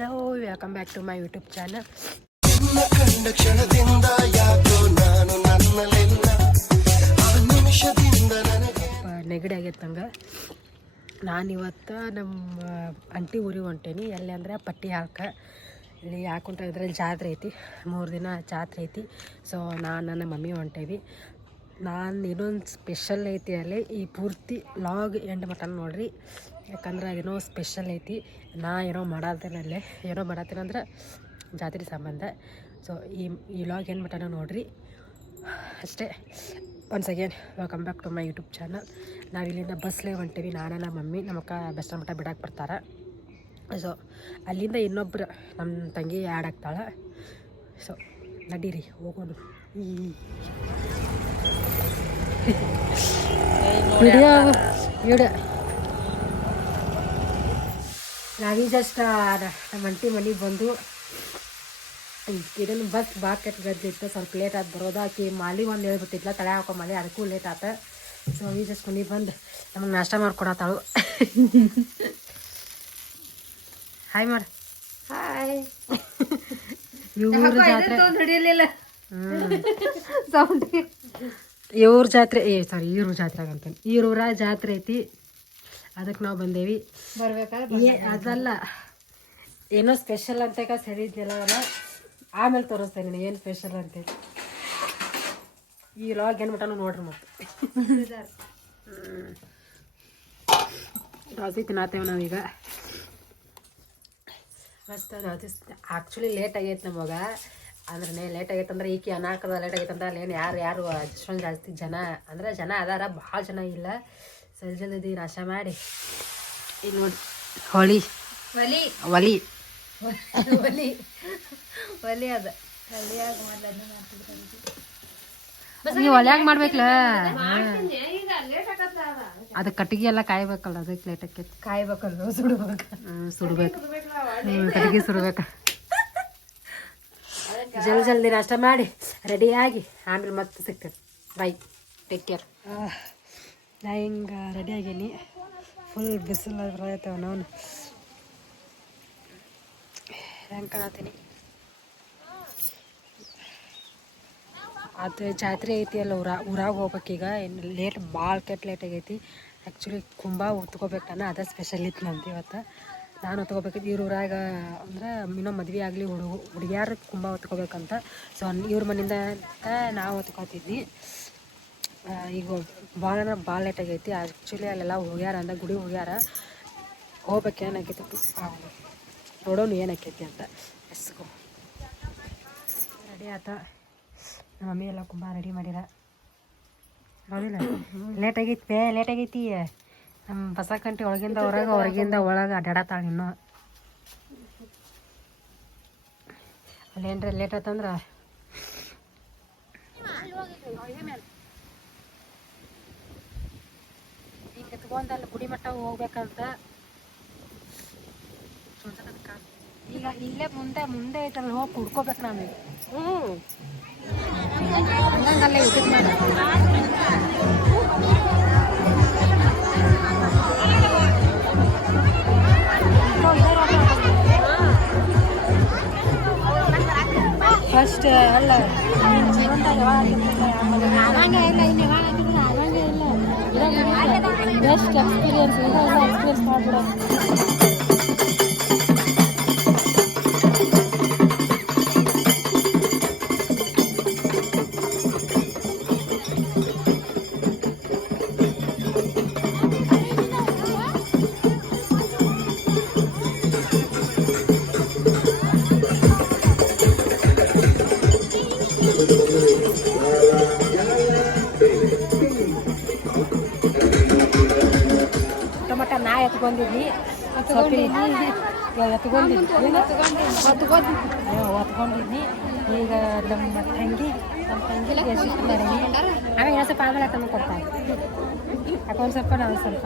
Hello, welcome back to my YouTube channel. ನೆಗಡಿ ಆಗೈತೆ ನಂಗೆ. ನಾನಿವತ್ತು ನಮ್ಮ ಅಂಟಿ ಊರಿಗೆ ಹೊಂಟೇನಿ. ಎಲ್ಲಿ ಅಂದರೆ ಪಟ್ಟಿ ಹಾಕ. ಇಲ್ಲಿ ಹಾಕೊಂಡ್ರೆ ಇದ್ರಲ್ಲಿ ಜಾತ್ರೆ ಐತಿ, 3 ದಿನ ಜಾತ್ರೆ ಐತಿ. ಸೊ ನಾನು ನನ್ನ ಮಮ್ಮಿ ಹೊಂಟೇವಿ. ನಾನು ಇನ್ನೊಂದು ಸ್ಪೆಷಲ್ ಐತಿ ಅಲ್ಲಿ. ಈ ಪೂರ್ತಿ ಲಾಗ್ ಎಂಡ್ ಮಟನ್ ನೋಡ್ರಿ, ಯಾಕಂದ್ರೆ ಅದೇನೋ ಸ್ಪೆಷಲ್ ಐತಿ. ಏನೋ ಮಾಡತ್ತೇನಲ್ಲೇ, ಏನೋ ಮಾಡತ್ತೇನಂದ್ರೆ ಜಾತ್ರೆ ಸಂಬಂಧ. ಸೊ ಈ ಲಾಗ್ ಎಂಡ್ ಮಟನ ನೋಡ್ರಿ ಅಷ್ಟೇ. Once again welcome back to my YouTube channel. ನಾವು ಇಲ್ಲಿಂದ ಬಸ್ಲೇ ಹೊಂಟೇವಿ. ನಾನು ನಮ್ಮ ಮಮ್ಮಿ, ನಮ್ಮಕ್ಕ ಬೆಸ್ಟ್ ಮಟ್ಟ ಬಿಡಕ್ಕೆ ಬರ್ತಾರೆ. ಸೊ ಅಲ್ಲಿಂದ ಇನ್ನೊಬ್ರು ನಮ್ಮ ತಂಗಿ ಆ್ಯಡ್ ಆಗ್ತಾಳೆ. ಸೊ ನಡೀರಿ ಹೋಗೋಣ. ವಿಡಿಯೋ ನಾವೀ ಜಸ್ಟ್ ನಮ್ಮ ಅಂಟಿ ಮನೆಗೆ ಬಂದು ಇದನ್ನು ಬಸ್ ಭಾಳ ಕೆಟ್ಟ ಗದ್ದಿತ್ತು. ಸ್ವಲ್ಪ ಲೇಟ್ ಆಯ್ತು ಬರೋದು. ಆಕಿ ಮಾಲಿ ಒಂದು ಹೇಳ್ಬಿಟ್ಟಿದ್ಲ, ತಲೆ ಹಾಕೋ ಮಾಲಿ, ಅದಕ್ಕೂ ಲೇಟ್ ಆಯ್ತು. ಸೊ ಈ ಜಸ್ಟ್ ಮನೆಗೆ ಬಂದು ನಮಗೆ ನಾಷ್ಟ ಮಾಡ್ಕೊಡತ್ತಾಳು. ಹಾಯ್ ಮಾಡ. ಹಾಯ್. ಇವ್ರ ಜಾತ್ರೆ ಇವ್ರ ಜಾತ್ರೆ ಇವ್ರ ಜಾತ್ರೆ ಆಗಂತಾನೆ. ಇವ್ರ ಜಾತ್ರೆ ಐತಿ, ಅದಕ್ಕೆ ನಾವು ಬಂದೇವಿ. ಅದಲ್ಲ, ಏನೋ ಸ್ಪೆಷಲ್ ಅಂತ ಸರಿದ್ದಿಲ್ಲ. ಆಮೇಲೆ ತೋರಿಸ್ತೇನೆ ನೀನು ಏನು ಸ್ಪೆಷಲ್ ಅಂತೇಳಿ. ಈ ಲಾಗ್ ಏನು ಮಟನು ನೋಡ್ರಿ. ಮತ್ತೆ ರಾಜಿ ತಿನ್ನತ್ತೇವೆ ನಾವೀಗ. ಮಸ್ತ್ ಆ್ಯಕ್ಚುಲಿ ಲೇಟ್ ಆಗೈತೆ ನಮಗೆ. ಅಂದ್ರೆ ಲೇಟ್ ಆಗೈತೆ ಅಂದ್ರೆ ಈಕಿ ಅನಾಕದ ಲೇಟ್ ಆಗೈತೆ ಅಂದ್ರೆ ಅಲ್ಲೇನು ಯಾರು ಅಷ್ಟೊಂದು ಜಾಸ್ತಿ ಜನ ಅಂದರೆ ಜನ ಅದಾರ, ಭಾಳ ಜನ ಇಲ್ಲ. ಜಲ್ದಿ ನಾಶ ಮಾಡಿ ಇಲ್ಲಿ ನೋಡಿ ಹೊಳಿ ಒಲಿ ಒಲಿ ಒಲಿ ಒಲಿ ಅದ ನೀವು ಒಲ್ಯಾಗ ಮಾಡ್ಬೇಕಲ್ಲ. ಅದು ಕಟ್ಟಿಗೆ ಎಲ್ಲ ಕಾಯ್ಬೇಕಲ್ಲ, ಅದಕ್ಕೆ ಲೇಟ್ ಆಕೈತಿ. ಕಾಯ್ಬೇಕಲ್ಲ, ಸುಡ್ಬೇಕು ಕಟ್ಟಿಗೆ ಸುಡ್ಬೇಕು. ಜಲ್ದಿ ನಾಷ್ಟ ಮಾಡಿ ರೆಡಿಯಾಗಿ ಆಮೇಲೆ ಮತ್ತೆ ಸಿಗ್ತೇವೆ. By, take care. ನಾ ಹಿಂಗೆ ರೆಡಿ ಆಗೀನಿ. ಫುಲ್ ಬಿಸಿಲು ಬರತ್ತವ. ನಾನು ಹೆಂಗೆ ಕಾಣತ್ತೀನಿ. ಅದು ಜಾತ್ರೆ ಐತಿ ಅಲ್ಲ, ಊರಾಗ ಹೋಗ್ಬೇಕೀಗ. ಇನ್ನು ಭಾಳ ಲೇಟ್ ಆಗೈತಿ. ಆ್ಯಕ್ಚುಲಿ ಕುಂಬ ಹೊತ್ಕೋಬೇಕು ನಾನು, ಅದೇ ಸ್ಪೆಷಲ್ ಇತ್ತು ನಮ್ದು ಇವತ್ತು. ನಾನು ಹೊತ್ಕೋಬೇಕಿತ್ತು ಇವ್ರ ಊರಾಗ. ಅಂದ್ರೆ ಇನ್ನೂ ಮದುವೆ ಆಗಲಿ ಹುಡುಗಿಯಾರು ಕುಂಬ ಹೊತ್ಕೋಬೇಕಂತ. ಸೊ ಇವ್ರ ಮನೆಯಿಂದ ನಾವು ಹೊತ್ಕೋತಿದ್ವಿ. ಈಗ ಭಾಳ ಲೇಟ್ ಆಗೈತಿ. ಆ್ಯಕ್ಚುಲಿ ಅಲ್ಲೆಲ್ಲ ಹೋಗ್ಯಾರ, ಅಂದ್ರೆ ಗುಡಿ ಹೋಗ್ಯಾರ. ಹೋಗ್ಬೇಕು ಏನಾಕೈತಿ ನೋಡೋಣ ಏನಾಕೈತಿ ಅಂತ. ಎಸ್ಗೋ ರೆಡಿ ಆತ. ನಮ್ಮ ಮಮ್ಮಿ ಎಲ್ಲ ಕುಂಬ ರೆಡಿ ಮಾಡ್ಯಾರ. ಹೌದಿಲ್ಲ, ಲೇಟ್ ಆಗೈತಿ. ನಮ್ಮ ಬಸ ಕಂಟಿ ಒಳಗಿಂದ ಹೊರಗೆ, ಹೊರಗಿಂದ ಒಳಗೆ ಅಡ್ಡಾಡತ್ತಾಳ. ಇನ್ನೂ ಅಲ್ಲೇನ್ರಿ ಲೇಟ್ ಆತಂದ್ರೆ ಹಿಂಗೆ ಎತ್ಕೊಂಡಲ್ಲಿ ಗುಡಿ ಮಟ್ಟ ಹೋಗ್ಬೇಕಂತ. ಈಗ ಇಲ್ಲೇ ಮುಂದೆ ಐತಲ್ಲ, ಹೋಗಿ ಕುಡ್ಕೋಬೇಕು ನಾವೀಗ. ಹಂಗಲ್ಲೇ ವಿಸಿಟ್ ಮಾಡ. ಫಸ್ಟ್ ಅಲ್ಲ ಬೆಸ್ಟ್ ಎಕ್ಸ್ಪೀರಿಯನ್ಸ್ ಮಾಡ್ಬಿಡೋದು. ಟೊಮಟ ನಾ ಎತ್ಕೊಂಡಿದ್ನಿ ಈಗ ನಮ್ಮ ತಂಗಿ ಶಿಫ್ಟ್ ಮಾಡೀನಿ. ಆಮೇಲೆ ಏನೋ ಸ್ವಲ್ಪ ಆಮೇಲೆ ತಂದು ಕೊಡ್ತಾರೆ. ಯಾಕೊಂದು ಸ್ವಲ್ಪ ನಾವು ಸ್ವಲ್ಪ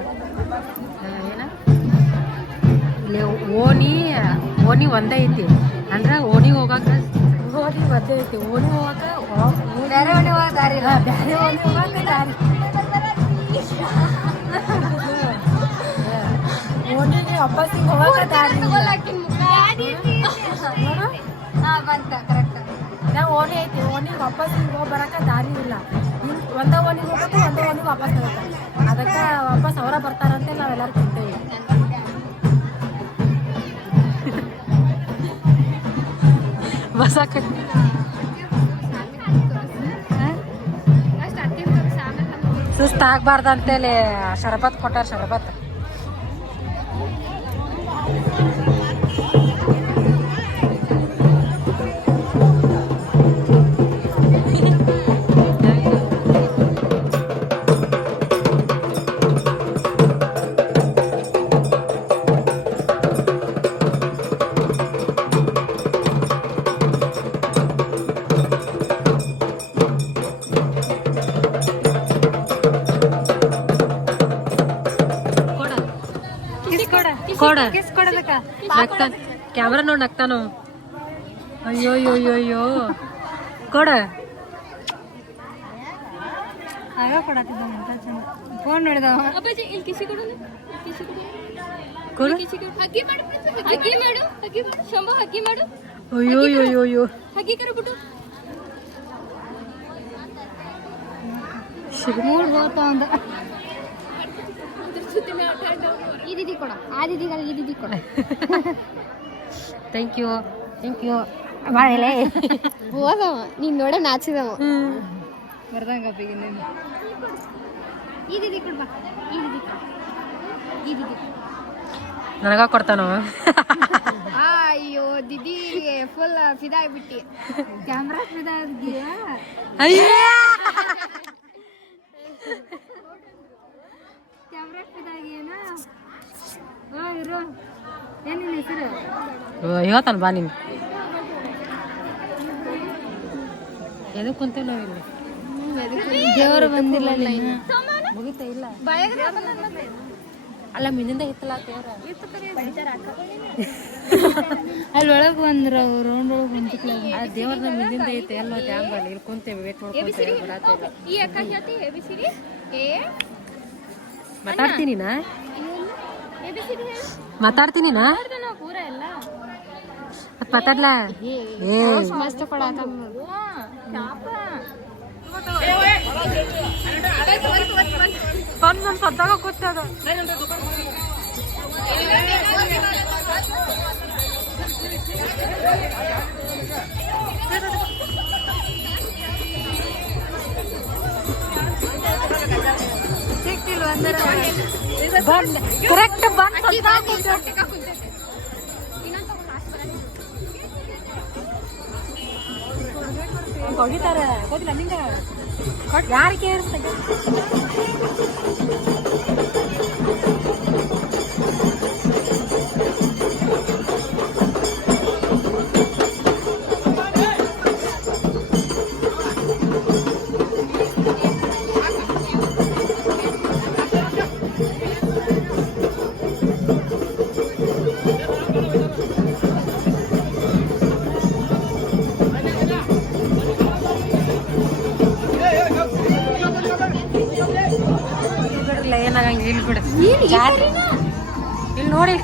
ಏನ ಇಲ್ಲಿ ಓಣಿ ಒಂದೇ ಐತಿ. ಅಂದ್ರೆ ಓಣಿಗೆ ಹೋಗಕ್ಕೆ ಓಣಿ ಒಂದೇ ಐತಿ. ಓಣಿ ಹೋಗಕ್ಕೆ ಬೇರೆ ಓಣಿ ಹೋಗಕ್ಕೆ ದಾರಿ ಇಲ್ಲ, ಬೇರೆ ಓಣಿ ಹೋಗಕ್ಕೆ ದಾರಿ. ಓಣಿಗೆ ವಾಪಸ್ ಹೋಗಕ್ಕೆ ದಾರಿ ಇಲ್ಲ. ನಾವು ಓಣಿ ಐತಿ ಓಣಿಗೆ ವಾಪಸ್ ಹಿಂಗೆ ಹೋಗಿ ಬರಕ್ಕೆ ದಾರಿ ಇಲ್ಲ ಹಿಂಗೆ ಒಂದೇ ಓಣಿಗೆ ಹೋಗ್ಬೇಕು ಒಂದೇ ಓಣಿಗೆ ವಾಪಸ್ ಬರುತ್ತೆ ಅದಕ್ಕೆ ವಾಪಸ್ ಅವರ ಬರ್ತಾರಂತೆ ನಾವೆಲ್ಲರೂ ತಿಂತೇವೆ ಬಸಕ್ಕೆ ಸುಸ್ತಾಗಬಾರ್ದಂತೇಳಿ ಶರಬತ್ ಕೊಟ್ಟಾರ ಶರಬತ್ ನಗ್ತಾನ ಕ್ಯಾಮ್ರಾ ನೋಡಿ ನಗ್ತಾನು ಅಯ್ಯೋ ಅಯ್ಯೋ ಅಯ್ಯೋ ಅಯ್ಯೋ ಕೊಡ ಆಗ ಕೊಡತ್ತಿದ್ದ ಫೋನ್ ನೋಡಿದವ ಅಯ್ಯೋ ಅಯ್ಯೋ ಅಯ್ಯೋ ಮೂಡ್ ಹೋಗ್ತಾ ಒಂದು ಈ ದೀದಿ ಕೊಡ ಆ ದೀದಿಗಲ್ಲ ಈ ದೀದಿ ಕೊಡ ಥ್ಯಾಂಕ್ ಯು ಬಾಳೆ ಹೋದವ ನೀನು ನೋಡ ನಾಚಿದವ ಬರ್ದಂಗಪ್ಪಿಗೆ ನೀನು ಈ ದೀದಿ ಕೊಡ್ಬಾ ಈ ದೀದಿ ಕೊಡ ಈ ದೀದಿ ನನಗ ಕೊಡ್ತಾನವ ಅಯ್ಯೋ ದೀದಿ ಫುಲ್ ಫಿದಾ ಆಗ್ಬಿಟ್ಟಿ ಕ್ಯಾಮ್ರಾ ಫಿದಾ ಆಗಿದೆಯಾ ಅಯ್ಯೋ ಕ್ಯಾಮ್ರಾ ಫಿದಾ ಆಗಿಯೇನಾ ಇರೋ ಏನಿನ ಹೆಸರು ಹೇಳ್ತಾನ ಬಾ ನೀನು ಎದಕ್ಕೆ ಕುಂತೇವೆ ನಾವಿಲ್ಲಿ ದೇವರು ಬಂದಿಲ್ಲ ಮುಗಿತಾ ಇಲ್ಲ ಅಲ್ಲ ಮಿನಿಂದ ಇತ್ತಲ್ಲ ದೇವ್ರ ಅಲ್ಲಿ ಒಳಗೆ ಬಂದ್ರ ರೌಂಡ್ ಒಳಗೆ ಬಂದಿಲ್ಲ ಆ ದೇವ್ರನ್ನ ಮಿನಿಂದ ಐತೆ ಎಲ್ಲ ಟ್ಯಾಂಗ್ ಅಲ್ಲಿ ಇಲ್ಲಿ ಕುಂತೇವೆ ವೇಟ್ ಮಾಡ್ಕೊಂತೇವೆ ಮಾತಾಡ್ತೀನಿ ನಾ ಮಾತಾಡ್ತೀನಿ ನಾ ಮಾತಾಡ್ಲ ಮಸ್ತ್ ಕೊಡಾತ ಬಂದು ಸದ್ದಾಗ ಕೂತದ ಸಿಕ್ತಿಲ್ವ ಬಂದ್ ಕರೆಕ್ಟ್ ಬಂದ್ ಹೊಡಿತಾರೆ ಗೊತ್ತಿಲ್ಲ ನಿಂಗೆ ಯಾರಿಗೆ ಇರ್ತದೆ ಏನಾಗಂಗಿಲ್ಲ ಇಲ್ಲಿ ಬಿಡು ಇಲ್ಲಿ ನೋಡಿ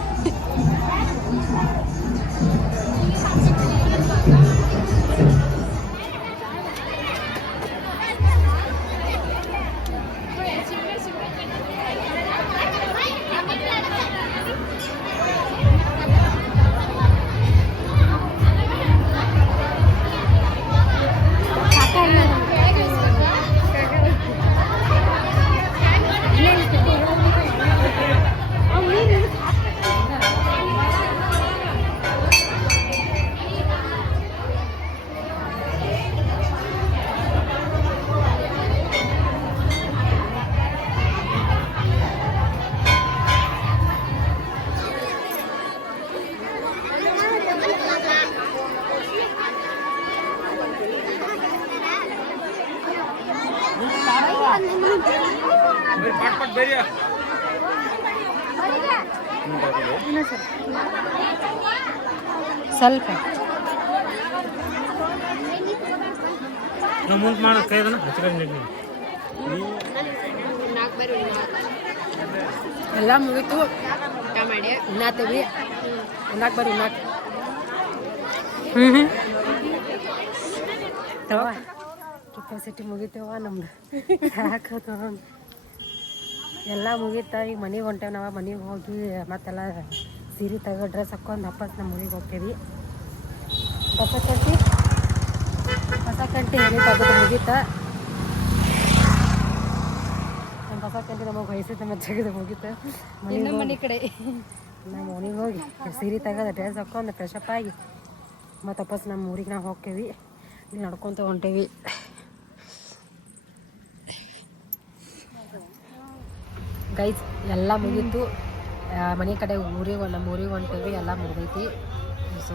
ಸ್ವಲ್ಪ ಮುಂದೆ ಮಾಡೋ ಕೈದನ ಎಲ್ಲ ಮುಗೀತು ಉಣ್ಣಾತೇವಿ ಉಣ್ಣಾಕ್ ಬರ್ರಿ ಉಣ್ಣಾಕ್ ಕೆಪಾಸಿಟಿ ಮುಗಿತೇವ ನಮ್ದು ಹಾಕೋದು ಎಲ್ಲ ಮುಗೀತಾ. ಈಗ ಮನೆಗೆ ಹೊಂಟೇವೆ ನಾವು. ಮನೆಗೆ ಹೋಗಿ ಮತ್ತೆಲ್ಲ ಸೀರೆ ತಗೋ ಡ್ರೆಸ್ ಹಾಕೊಂಡು ವಾಪಸ್ ನಮ್ಮ ಊರಿಗೆ ಹೋಗ್ತೇವೆ. ಹೊಸ ಕಂಟಿ ಎಣ್ಣೆ ತೆಗೆದು ಮುಗೀತಾ. ನಮ್ಮ ಹೊಸ ಕಂಟಿ ನಮಗೆ ವಯಸ್ಸಿದ ಮತ್ತೆ ತೆಗೆದು ಮುಗೀತಾ. ಮನೆ ಕಡೆ ನಮ್ಮ ಮನೆಗೆ ಹೋಗಿ ಸೀರೆ ತೆಗೆದು ಡ್ರೆಸ್ ಹಾಕೊಂಡು ಫ್ರೆಶಪ್ ಆಗಿ ಮತ್ತು ವಾಪಸ್ ನಮ್ಮ ಊರಿಗೆ ನಾವು ಹೋಗ್ತೇವೆ. ಇಲ್ಲಿ ನಡ್ಕೊತ ಹೊಂಟೇವಿ. ಗೈಸ್ ಎಲ್ಲ ಮುಗೀತು. ಮನೆ ಕಡೆ ನಮ್ಮ ಊರಿಗೆ ಹೊಂಟೇವಿ. ಎಲ್ಲ ಮುಗಿದೈತಿ. ಸೊ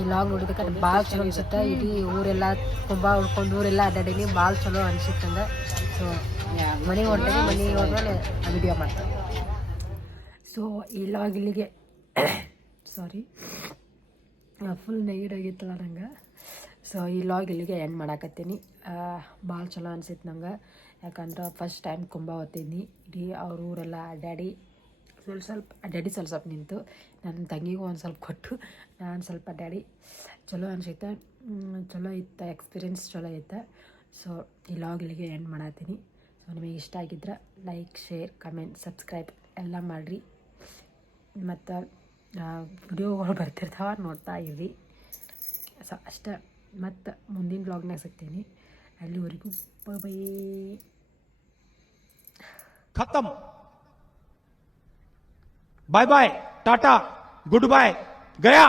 ಈ ಲಾಗ್ ನೋಡಿದಕ್ಕೆ ಭಾಳ ಚಲೋ ಅನ್ಸುತ್ತೆ. ಇಡೀ ಊರೆಲ್ಲ ತುಂಬ ಉಳ್ಕೊಂಡು ಊರೆಲ್ಲ ಅಡ್ಡಾಡೀನಿ. ಭಾಳ ಚಲೋ ಅನ್ಸುತ್ತಂಗೆ. ಸೊ ಮನೆಗೆ ಹೊಂಟೇವಿ. ಮನೆಗೆ ಹೋದ್ಮೇಲೆ ವಿಡಿಯೋ ಮಾಡ್ತಾರೆ. ಸೊ ಈ ಲಾಗ್ ಇಲ್ಲಿಗೆ ಸಾರಿ ಫುಲ್ ನೈಟ್ ಆಗಿತ್ತಲ್ಲ ನಂಗೆ. ಸೊ ಈ ಲಾಗ್ ಇಲ್ಲಿಗೆ ಎಂಡ್ ಮಾಡಾಕತ್ತೀನಿ. ಭಾಳ ಚಲೋ ಅನ್ಸಿತ್ತು ನಂಗೆ. ಯಾಕಂದ್ರೆ ಫಸ್ಟ್ ಟೈಮ್ ಕುಂಭ ಹೊತ್ತೀನಿ. ಇಡೀ ಅವ್ರ ಊರೆಲ್ಲ ಅಡ್ಡಾಡಿ ಸ್ವಲ್ಪ ನಿಂತು ನನ್ನ ತಂಗಿಗೂ ಒಂದು ಸ್ವಲ್ಪ ಕೊಟ್ಟು ನಾನು ಸ್ವಲ್ಪ ಅಡ್ಡಾಡಿ ಚಲೋ ಅನ್ಸೈತೆ. ಚಲೋ ಇತ್ತು. ಎಕ್ಸ್ಪೀರಿಯನ್ಸ್ ಚಲೋ ಐತೆ. ಸೊ ಈ ಲಾಗ್ ಇಲ್ಲಿಗೆ ಎಂಡ್ ಮಾಡತ್ತೀನಿ. ಸೊ ನಿಮಗೆ ಇಷ್ಟ ಆಗಿದ್ರೆ ಲೈಕ್, ಶೇರ್, ಕಮೆಂಟ್, ಸಬ್ಸ್ಕ್ರೈಬ್ ಎಲ್ಲ ಮಾಡಿರಿ. ಮತ್ತು ವಿಡಿಯೋಗಳು ಬರ್ತಿರ್ತಾವೆ, ನೋಡ್ತಾ ಇರಿ. ಸೊ ಅಷ್ಟೇ. ಮತ್ತು ಮುಂದಿನ ಬ್ಲಾಗ್ನಾಗ ಸಿಗ್ತೀನಿ. ಅಲ್ಲಿವರೆಗೂ ಬೈ. खत्म. Bye bye, tata, goodbye, गया.